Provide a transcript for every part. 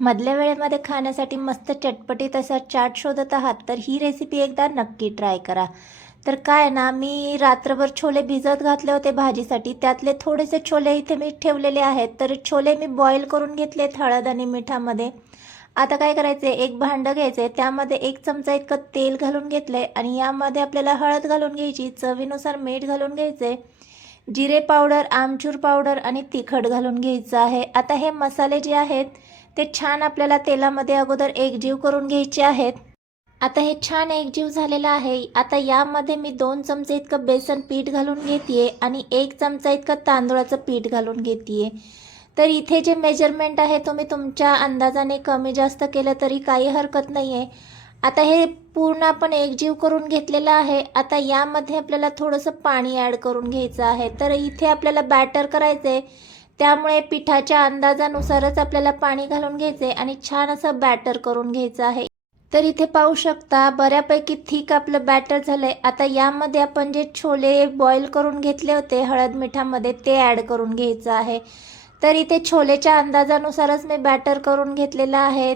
मधल्या वेळेमध्ये खाण्यासाठी मस्त चटपटीत असा चाट शोधत आहात तर ही रेसिपी एकदा नक्की ट्राय करा। तर काय ना, मी रात्रभर छोले भिजत घातले होते भाजीसाठी। त्यातले थोडेसे छोले इथे मी ठेवलेले आहेत। तर छोले मी बॉईल करून घेतलेत हळद आणि मिठामध्ये। आता काय करायचे, एक भांडं घ्यायचे, त्यामध्ये 1 चमचा इतकं तेल घालून घेतलंय आणि यामध्ये आपल्याला हळद घालून घ्यायची, चवीनुसार मीठ घालून घ्यायचे, जिरे पावडर, आमचूर पावडर आणि तिखट घालून घ्यायचं आहे। आता हे मसाले जे आहेत ते छान आपल्याला तेलामध्ये अगोदर एकजीव करून घ्यायचे आहेत। आता हे छान एकजीव झालेलं आहे। आता यामध्ये मी 2 चमचे इतकं बेसन पीठ घालून घेते आणि 1 चमचा इतकं तांदूळाचं पीठ घालून घेते। तर इथे जे मेजरमेंट आहे तुम्ही तुमच्या अंदाजाने कमी जास्त केलं तरी काही हरकत नाही आहे। आता हे पूर्ण आपण एकजीव करून घेतलेलं आहे। आता यामध्ये आपल्याला थोडंसं पाणी ॲड करून घ्यायचं आहे। तर इथे आपल्याला बॅटर करायचं आहे, त्यामुळे पिठाच्या अंदाजानुसारच आपल्याला पाणी घालून घ्यायचे आणि छान असं बॅटर करून घ्यायचं आहे। तर इथे पाहू शकता बऱ्यापैकी थिक आपलं बॅटर झालंय। आता यामध्ये आपण जे छोले बॉईल करून घेतले होते हळद मिठामध्ये ते ॲड करून घ्यायचं आहे। तर इथे छोलेच्या अंदाजानुसारच मी बॅटर करून घेतलेलं आहे।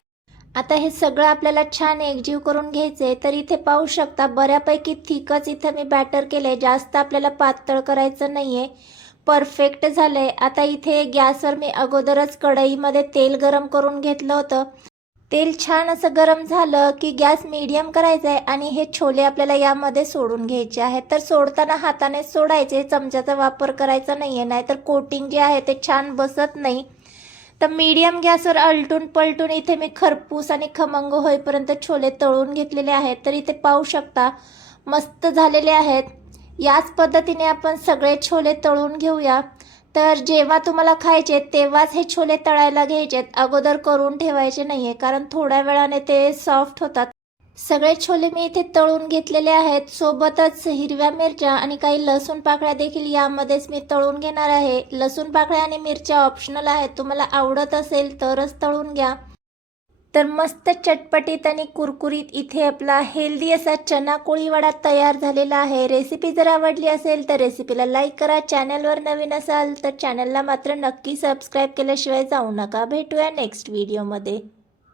आता हे सगळं आपल्याला छान एकजीव करून घ्यायचे। तर इथे पाहू शकता बऱ्यापैकी थिकच इथे मी बॅटर केले, जास्त आपल्याला पातळ करायचं नाहीये। परफेक्ट झालंय। आता इथे गॅसवर मी अगोदरच कढईमध्ये तेल गरम करून घेतलं होतं। तेल छान असं गरम झालं की गॅस मीडियम करायचा आहे आणि हे छोले आपल्याला यामध्ये सोडून घ्यायचे आहेत। तर सोडताना हाताने सोडायचे, चमच्याचा वापर करायचा नाहीये, नाहीतर कोटिंग जे आहे ते छान बसत नाही। तर मीडियम गॅसवर आलटून पलटून इथे मी खरपूस आणि खमंग होईपर्यंत छोले तळून घेतलेले आहेत। तर इथे पाहू शकता मस्त झालेले आहेत। याच पद्धतीने आपण सगळे छोले तळून घेऊया। तर जेव्हा तुम्हाला खायचे तेव्हाच हे छोले तळायला घ्यायचेत, अगोदर करून ठेवायचे नाहीये, कारण थोड्या वेळाने ते सॉफ्ट होतात। सगळे छोले मी इथे तळून घेतलेले आहेत। सोबतच हिरव्या मिरच्या आणि काही लसूण पाकळ्या देखील यामध्येच मी तळून घेणार आहे। लसूण पाकळ्या आणि मिरच्या ऑप्शनल आहेत, तुम्हाला आवडत असेल तरच तळून घ्या। तर मस्त चटपटीत आणि कुरकुरीत इथे आपला हेल्दी असा चना कोळी वडा तयार झालेला आहे। रेसिपी जर आवडली असेल तर रेसिपीला लाईक करा। चॅनलवर नवीन असाल तर चॅनलला मात्र नक्की सबस्क्राईब केल्याशिवाय जाऊ नका। भेटूया नेक्स्ट व्हिडिओमध्ये।